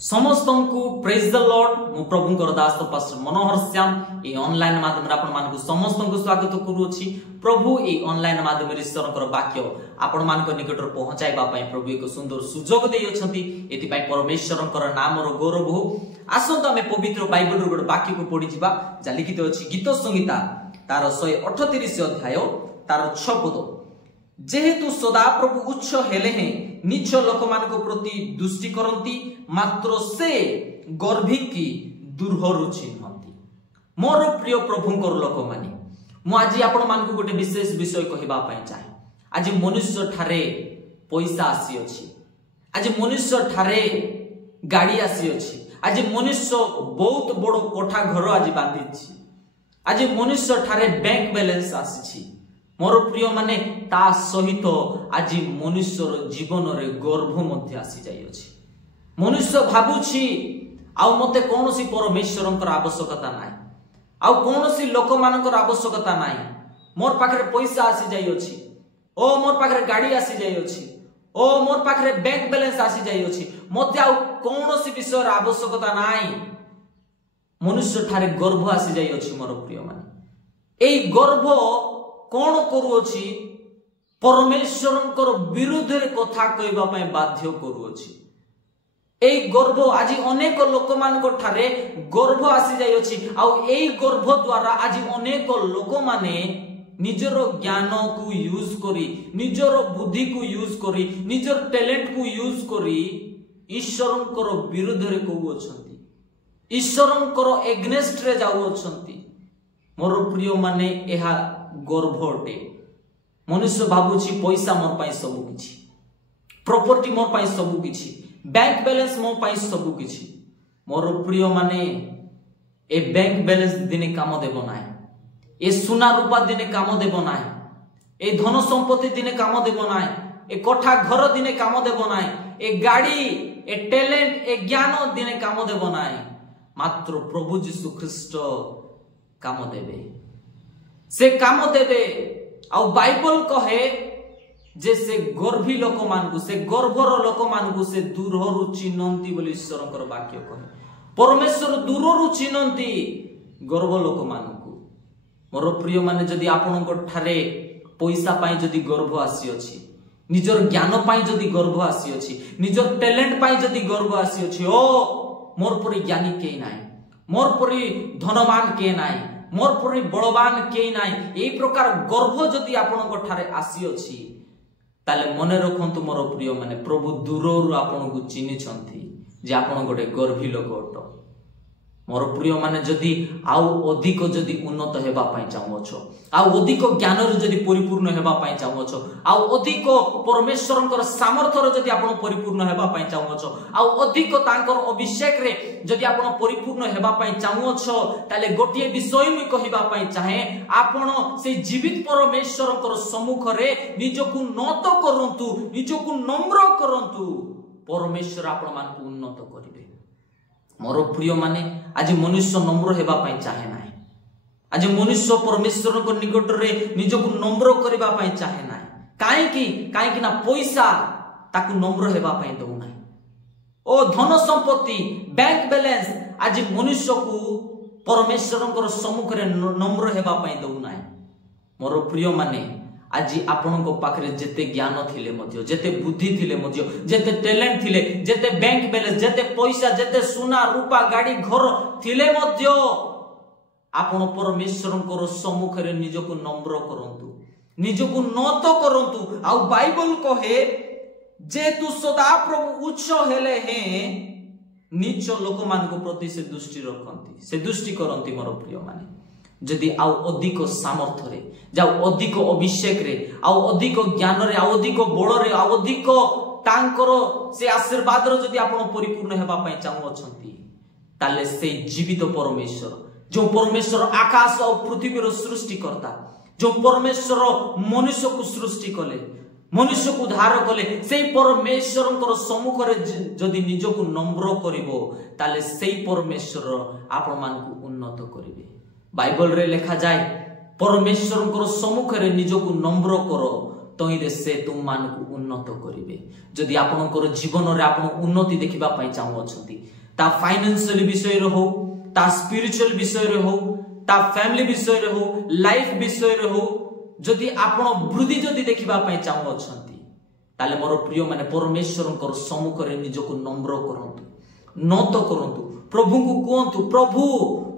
समस्त को praise the Lord मु प्रभुंकर दास पास्टर मनोहर श्याम ए ऑनलाइन माध्यम रे आपण मानकु समस्त को स्वागत करूछि। प्रभु ए ऑनलाइन माध्यम रे ईश्वरकर वाक्य आपण मानक निकट पहुंचाइबा पई प्रभु एक सुंदर सुजोग देइ अछंती। एति पई परमेश्वरकर नाम रो गौरव हो। आसंत हमें पवित्र बाइबल रो वाक्य को पढि जिबा जा लिखित अछि गीत संहिता तार 138 अध्याय तार 6 पद। जेहेतु सदा प्रभु उच्च हेले हैं नीच लोक मान प्रति दुष्टि करती मात्र से गर्भी की दुर्हरु चिन्हती। मोर प्रिय प्रभुंकर लोक माने मु आज आपण मान को गोटे विशेष विषय कहबा पई चाहे। आज मनुष्य ठारे पैसा आसी अछि, आज मनुष्य ठारे गाड़ी आसी अछि, आज मनुष्य बहुत बड़ कोठा घर आज बांधी, आज मनुष्य ठारे बैंक बैलेंस आसी। मोर प्रिय माने ता सहित आज मनुष्यर जीवन रे गर्भ मध्य आसी जाई अछि। मनुष्य भाबुछि आउ मते कोनोसी परमेश्वरंकर आवश्यकता नाही, आउ कोनोसी लोक मानकर आवश्यकता नाही। मोर पाखरे पैसा आसी जाई अछि, ओ मोर पाखरे गाड़ी आसी जाई अछि, ओ मोर पाखरे बैंक बैलेंस आसी जाई अछि, मते आउ कोनोसी विषयर आवश्यकता नाही। मनुष्य ठारे गर्भ आसी जाई अछि। मोर प्रिय माने एई गर्भ कौन करुअछि? परमेश्वरंकर विरुद्ध रे कथा कहबा पई बाध्य करुअछि। एई गर्भ आज अनेक लोक मान को ठारे गर्भ आसी जाई अछि। आउ एई गर्भ द्वारा आज अनेक लोक माने निजर ज्ञान को यूज करी, निजर बुद्धि को यूज करी, निजर टैलेंट को यूज करी ईश्वरंकर विरुद्ध रे कहउछंती, ईश्वरंकर एग्नेस्ट रे जाउछंती। मोर प्रिय माने एहा गर्भ अटे। मनुष्य भाबुछि पैसा मोर पाई सबु किछि, प्रॉपर्टी मोर पाई सबु किछि, बैंक बैलेंस मोर पाई सबु किछि। मोर प्रिय माने ए बैंक बैलेंस दिने काम देबो नाही, ए सोना रूपा दिने काम देबो नाही, ए धन संपत्ति दिने काम देबो नाही, ए कोठा घर दिने काम देबो नाही, ए गाड़ी, ए टैलेंट, ए ज्ञान दिने काम देबो नाही। मात्र प्रभु यीशु ख्रीष्ट काम देबे, से काम देबे। आउ बाइबल कहे जे से गर्भी लोक मानकु, से गर्भर लोक मानकु से दूरहरु चिन्हंती बोली ईश्वरंकर वाक्य कहे। परमेश्वर दूरहरु चिन्हंती गर्भ लोक मानकु। मोर प्रिय माने जदि आपनक ठारे पैसा पाई जदि गर्भ आसी अछि, निजर ज्ञान पाई जदि गर्भ आसी अछि, निजर टैलेंट पाई जदि गर्भ आसी अछि, ओ मोर परि ज्ञानी के नाही, मोर परि धनवान के नाही, मोर परि बलवान के नाही। एई प्रकार गर्भ जदि आपनक ठारे आसी अछि ताले मने रखंतु मोर प्रिय माने प्रभु दूररु आपनकु चिन्हिछंती जे आपण गोटे गर्भी लोक अट। मोर प्रिय माने जदि आउ अधिक जदि उन्नत हेबा पई चाहूछ, आउ अधिक ज्ञान रे जदि परिपूर्ण हेबा पई चाहूछ, आउ अधिक परमेश्वरंकर सामर्थ्य रे जदि आपण परिपूर्ण हेबा पई चाहूछ, आउ अधिक तांकर अभिषेक रे जदि आपण परिपूर्ण हेबा पई चाहूछ, ताले गोटिए विषय मु कहिबा पई चाहे आपण से जीवित परमेश्वरंकर सम्मुख रे निजकु नत करंतु, निजकु नम्र करंतु। परमेश्वर आपण मानकु उन्नत करिवे। मोर प्रिय माने आज मनुष्य नम्र हेबा पई चाहे नाही, आज मनुष्य परमेश्वर को निकट रे निजकु नम्र करबा पई चाहे नाही। काहे ना पैसा ताकु नम्र हेबा पई दउ नाही। ओ धन संपत्ति, बैंक बैलेंस आज मनुष्य को परमेश्वर को सम्मुख रे नम्र हेबा पई दउ नाही। मोर प्रिय माने आज आपण को पाखरे जेते ज्ञान थिले मध्य, जेते बुद्धि थिले मध्य, जेते टैलेंट थिले, जेते बैंक बैलेंस, जेते पैसा, जेते सोना रूपा गाड़ी घर थिले मध्य आपण परमेश्वर को सम्मुख रे निजको नम्र करंतु, निजको नत करंतु। आउ बाइबल कहे जे तू सदा प्रभु उच्च हेले हैं नीच लोक मान को प्रति से दृष्टि रखंती, से दृष्टि करंती। मोर प्रिय माने जदि आउ अधिक सामर्थ्य रे, जाउ अधिक अभिषेक रे, आउ अधिक ज्ञान रे, आउ अधिक बल रे, आउ अधिक तांकर से आशीर्वाद रे जदि आपण परिपूर्ण हेबा पई चाहू अछंती ताले से जीवित परमेश्वर, जो परमेश्वर आकाश और पृथ्वी रो सृष्टि करता, जो परमेश्वर मनुष्य को सृष्टि कले, मनुष्य को उद्धार कले, से परमेश्वरंकर सम्मुख रे जदि निजको नम्र करिवो ताले से परमेश्वर आपण मानकु उन्नत करिवे। बाइबल रे लिखा जाए परमेश्वरंकर सम्मुख रे निजको नम्र करो तईरे से तुम मान को उन्नत करिवे जदि आपनकर जीवन रे आपण उन्नति देखिबा पई चाहू अछंती ता फाइनेंशियल विषय रे हो ता स्पिरिचुअल विषय रे हो ता फैमिली विषय रे हो लाइफ विषय रे हो जदि आपण वृद्धि जदि देखिबा पई चाहू अछंती ताले मोर प्रिय माने परमेश्वरकर सम्मुख रे निजको नम्र करंतु नत करंतु प्रभु को कहंतु प्रभु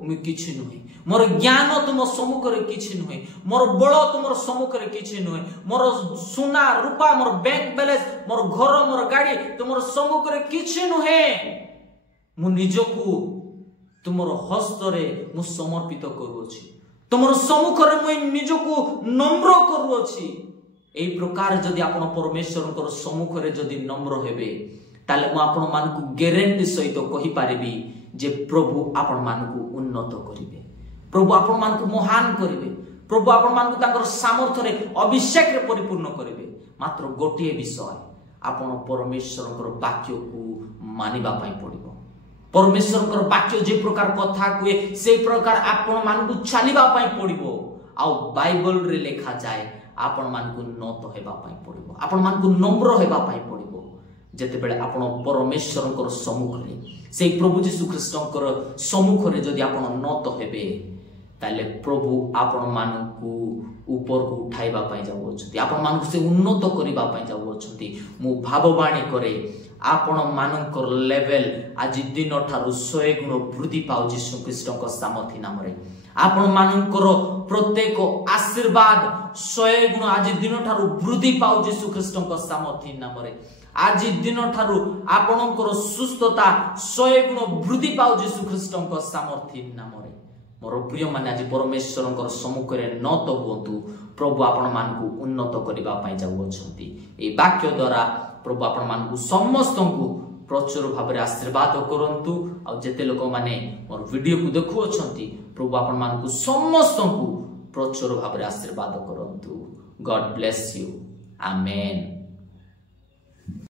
मु किछि नुहे मोर ज्ञान तुम सम्मुख रे किछि नुहे मोर बळ तुमर सम्मुख रे किछि नुहे मोर सोना रूपा मोर बैंक बैलेंस मोर घर मोर गाड़ी तुमर सम्मुख रे किछि नुहे मु निजको तुमर हस्त रे मु समर्पित करूछि तुमर सम्मुख रे मु निजको नम्र करूछि एई प्रकार जदि आपण परमेश्वरकर सम्मुख रे जदि नम्र हेबे ताले मु आपण मानकु ग्यारंटी सहित कहि पारिबी जे प्रभु आपण मानकु उन्नत करिवे प्रभु आपण मानकु महान करिवे प्रभु आपण मानकु तांकर सामर्थ्य रे अभिषेक रे परिपूर्ण करिवे मात्र गोटिए विषय आपण परमेश्वरकर वाक्य को मानिबा पई पड़िबो परमेश्वरकर वाक्य जे प्रकार कथा कुए से प्रकार आपण मानकु चलीबा पई पड़िबो आ बाइबल रे लिखा जाय आपण मानकु नत हेबा पई पड़िबो आपण मानकु नम्र हेबा पई पड़िबो जेते बेले आपण परमेश्वरकर सम्मुख रे से प्रभु यीशु ख्रीष्टकर सम्मुख रे जदि आपण नत हेबे ताले प्रभु आपण मानकु ऊपर को उठाइबा पई जाउ अछथि आपण मानकु से उन्नत करिबा पई जाउ अछथि मु भाववाणी करे आपण मानकर लेवल आज दिन ठारू 100 गुण वृद्धि पाउ यीशु ख्रीष्टक सामर्थ्य नाम रे आपण मानकर प्रत्येक आशीर्वाद 100 गुण आज दिन ठारू वृद्धि पाउ यीशु ख्रीष्टक सामर्थ्य नाम रे आज दिन ठारू आपणकर सुस्थता 100 गुण वृद्धि पाउ यीशु ख्रीष्टक सामर्थ्य नाम रे मोर प्रिय माने आज परमेश्वरकर सम्मुख रे नत हुअतु प्रभु आपण मानकु उन्नत करिबा पई जाउ अछंती ए वाक्य द्वारा प्रभु आपण मानकु समस्तंकु प्रचुर भाबरे आशीर्वाद करंतु आ जेते लोक माने मोर वीडियो को देखु अछंती प्रभु आपण मानकु समस्तंकु प्रचुर भाबरे आशीर्वाद करंतु गॉड ब्लेस यू आमेन।